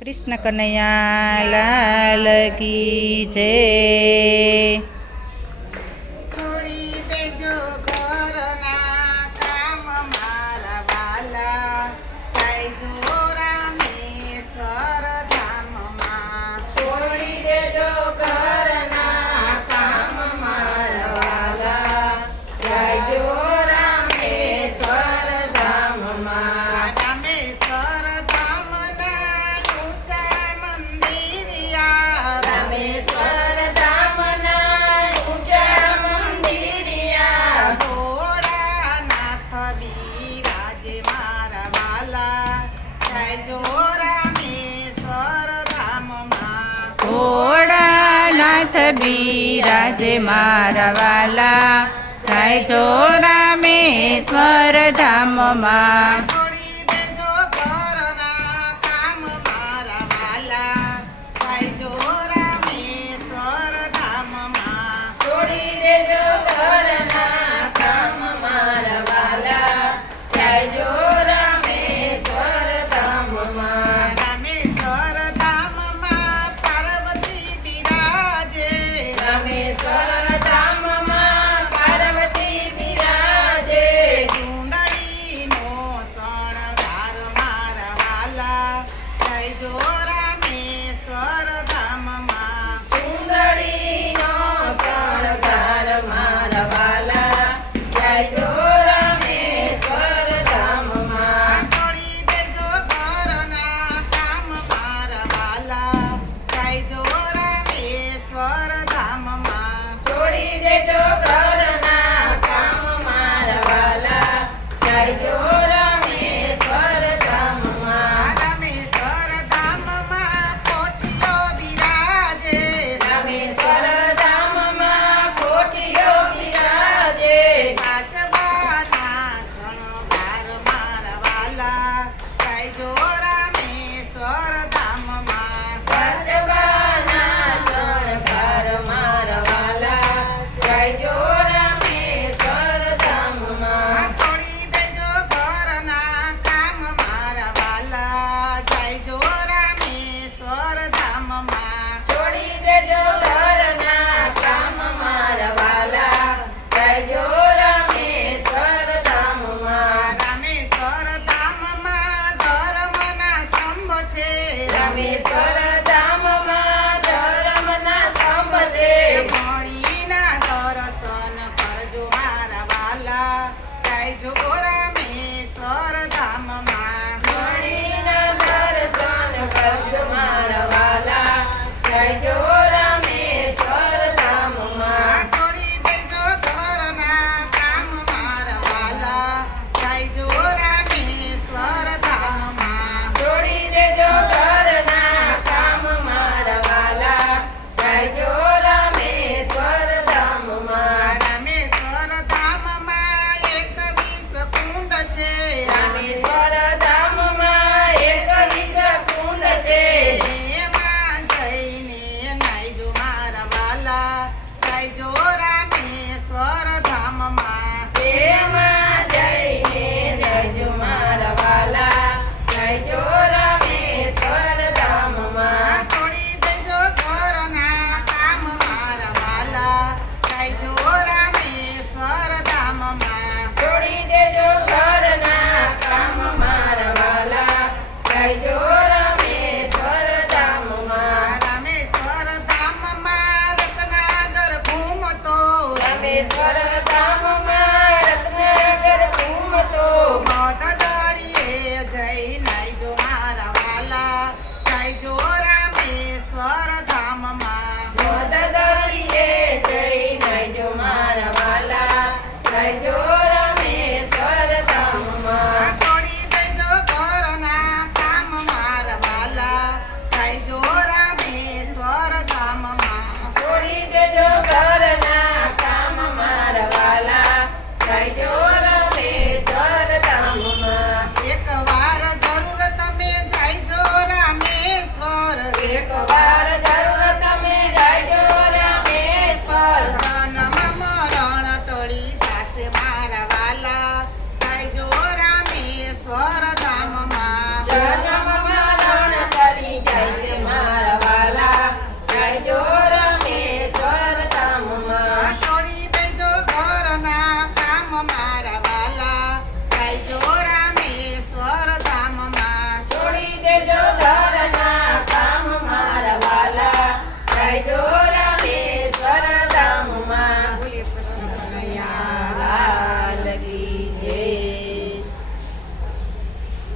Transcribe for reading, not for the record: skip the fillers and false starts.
કૃષ્ણ કનૈયા લાલ કી જય. છોડી દેજો ઘરના કામ મારા વાલા, જાયજો રામેશ્વર ધામમાં. છોડી દેજો ઘરના કામ મારા વાલા, જાયજો રામેશ્વર ધામમાં. રામેશ્વર ધામના ઊંચા મંદિરિયા, રામેશ્વર ધામના ઊંચા મંદિરિયા. ભોળાનાથ બિરાજે મારા વાલા, જાયજો રામેશ્વર ધામમાં. ભોળાનાથ બિરાજે મારા વાલા, જાયજો રામેશ્વર ધામમાં. છોડી દેજો ઘરના કામ મારા વાલા, જાયજો રામેશ્વર ધામમાં. છોડી દેજો ઘરના કામ મારા વાલા, જાયજો રામેશ્વર ધામમાં. રામેશ્વર ધામમાં પાર્વતી બિરાજે, રામેશ્વર ધામમાં પાર્વતી બિરાજે. ચૂંદડીનો શણગાર મારા વાલા, જાયજો રામેશ્વર ધામમાં. ચૂંદડીનો શણગાર મારા વાલા, જાયજો રામેશ્વર ધામમાં. છોડી દેજો ઘરના કામ મારા વાલા, જાયજો રામેશ્વર ધામમાં. છોડી દેજો ઘરના કામ મારા વાલા, જાયજો રામેશ્વર ધામમાં. રામેશ્વર ધામમાં કોઠીઓ બિરાજે, રામેશ્વર ધામમાં કોઠીઓ બિરાજે. કાચબાના શણગાર મારા વાલા, જાયજો રામેશ્વર ધામમાં. કાચબાના શણગાર મારા વાલા, જાયજો રામેશ્વર ધામમાં. છોડી દેજો ઘરના કામ મારા વાલા, જાયજો રામેશ્વર ધામમાં. છોડી દેજો ઘરના કામ મારા વાલા, જાયજો રામેશ્વર ધામમાં. રામેશ્વર ધામમાં ધર્મના સ્તંભ છે, રામેશ્વર ધામમાં ધર્મના સ્તંભ છે. મણીના દર્શન કરજો મારા વાલા, જાયજો રામેશ્વર ધામમાં. મણીના દર્શન કરજો મારા વાલા, જાયજો રામેશ્વર ધામમાં. છોડી દેજો ઘરના કામ મારા વાલા, જાયજો રામેશ્વર ધામમાં. છોડી દેજો ઘરના કામ ધામમાં